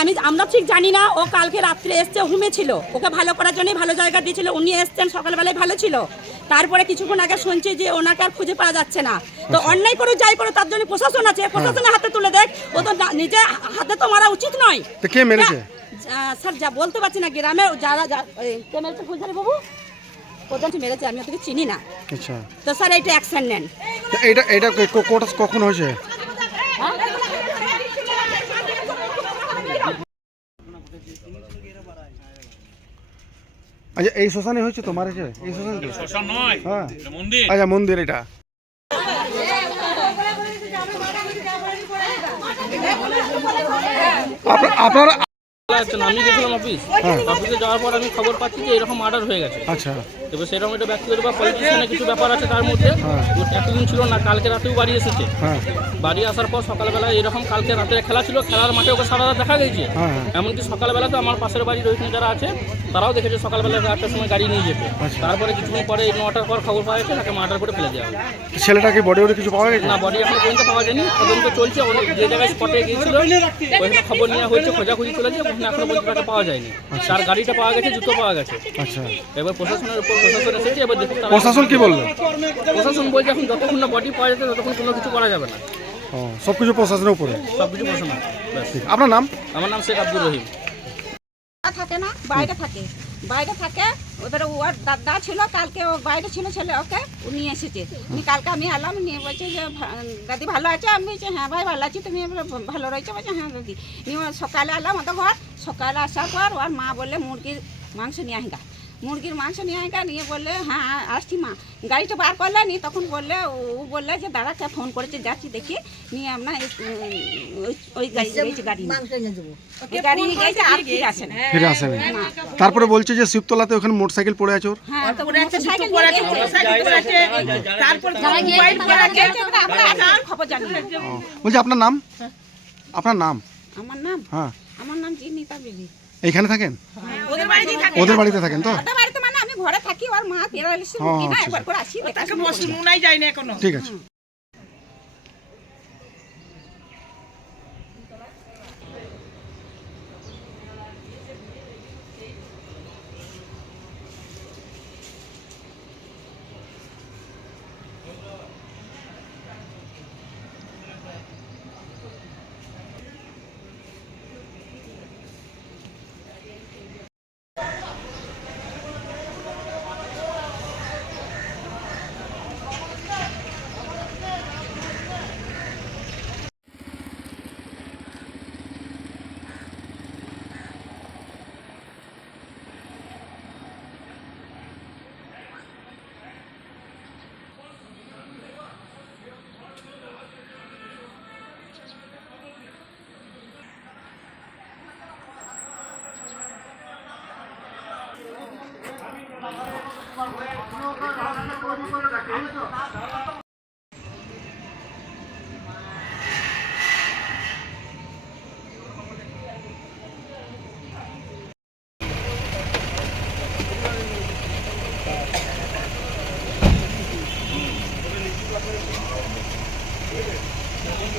আমি আমরা ঠিক জানি না ও কালকে রাত্রে এসছে হুমে ছিল। ওকে ভালো করার জন্যই ভালো জায়গা দিয়েছিল উনি এসছেন সকালবেলায় ভালো ছিল। তারপরে কিছুক্ষণ আগে শুনছি যে ওনাকে আর খুঁজে পাওয়া যাচ্ছে না। তো অন্যায় করে যাই করে তার জন্য প্রশাসন আছে প্রশাসনের হাতে তুলে দেখ ও তো নিজে হাতে তো মারা উচিত নয়। কে মেরেছে? স্যার যা বলতে পারছি না গ্রামে যারা কে মেরেছে ফুলঝারি বাবু? ওদের মেরেছে আমি ওদেরকে চিনি না। আচ্ছা। তো স্যার এইটা অ্যাকশন নেন। ক- ক- কোটা কখন হয়েছে? আচ্ছা এই শ্মশানে হয়েছে তো মারেছে এই শ্মশানে শ্মশান নয় হ্যাঁ। মন্দির। আচ্ছা মন্দির এটা। আপনার- আপনারা আমি গেছিলাম অফিস অফিসে যাওয়ার পর আমি খবর পাচ্ছি যে এরকম মার্ডার হয়ে গেছে। আচ্ছা। এবার সেরকম একটা ব্যক্তিগত বা পলিটিশিয়ানের কিছু ব্যাপার আছে তার মধ্যে। ও এতদিন ছিল না কালকে রাতেও বাড়ি এসেছে। হ্যাঁ। বাড়ি আসার পর সকালবেলা এরকম কালকে রাতে খেলা ছিল খেলার মাঠে ওকে সারা রাত দেখা গেছে। হ্যাঁ হ্যাঁ। এমনকি সকালবেলা তো আমার পাশের বাড়ির ওইখানে যারা আছে তারাও দেখেছে সকালবেলা আটটার সময় গাড়ি নিয়ে যেতে। তারপরে কিছুক্ষণ পরে নটার পর খবর পাওয়া গেছে তাকে মার্ডার করে ফেলে দেওয়া ছেলেটাকে বডি ওডি কিছু পাওয়া গেছে? না বডি এখনও পর্যন্ত পাওয়া যায়নি তদন্ত চলছে অনেক যে জায়গায় স্পটে গিয়েছিল ওইখানে খবর নেওয়া হয়েছে খোঁজাখুঁজি চলেছে ওখানে এখনও পর্যন্ত পাওয়া যায়নি। তার গাড়িটা পাওয়া গেছে জুতো পাওয়া গেছে। আচ্ছা। এবার প্রশাসনের উপর প্রশাসন এসেছে এবার দেখুন তারা- প্রশাসন কি বলল? প্রশাসন বলছে এখন যতক্ষণ না বডি পাওয়া যাচ্ছে ততক্ষণ কোনো কিছু করা যাবে না। ও সব কিছু প্রশাসনের উপরে? সব কিছু প্রশাসন ব্যাস। ঠিক। আপনার নাম? আমার নাম শেখ আব্দুর রহিম। থাকে না? বাইরে থাকে। বাইরে থাকে। এবারে ওর দাদা ছিল কালকে ও বাইরে ছিল ছেলে ওকে। ও নিয়ে এসেছে। উনি কালকে আমি এলাম নিয়ে বলছে যে ভা- দাদি ভালো আছে? আমি বলছি হ্যাঁ ভাই ভালো আছি। তুমি এবারে ভালো রয়েছে? বলছে হ্যাঁ দাদি। নিয়ে ও সকালে এলাম ওদের ঘর। সকালে আসার পর ওর মা বললে মুরগির মাংস নিয়ে আহিগা মুরগির মাংস নিয়ে আহিগা নিয়ে বললে হ্যাঁ আসছি মা। গাড়িটা বার করলে নি তখন বললে ও বললে যে দাদাকে ফোন করেছে যাচ্ছি দেখি। নিয়ে আমরা ওই- ওই গাড়ি গাড়ি। গাড়ি নিয়ে গেছে আর ফিরে আসে না। ফিরে আসেনি তারপরে বলছে যে শিবতলাতে ওখানে মোটরসাইকেল পড়ে আছে ওর। হ্যাঁ তো মোটরসাইকেল। তারপর মোবাইল গেছে, আমরা খবর জানি বলছি আপনার নাম? আপনার নাম? আমার নাম? হ্যাঁ। আমার নাম জিনিতা বিবি। এইখানে থাকেন? থাকে ওদের বাড়িতে থাকেন তো? বাড়িতে মানে আমি ঘরে থাকি ওর মা পেরালিসি ঠিক রুগী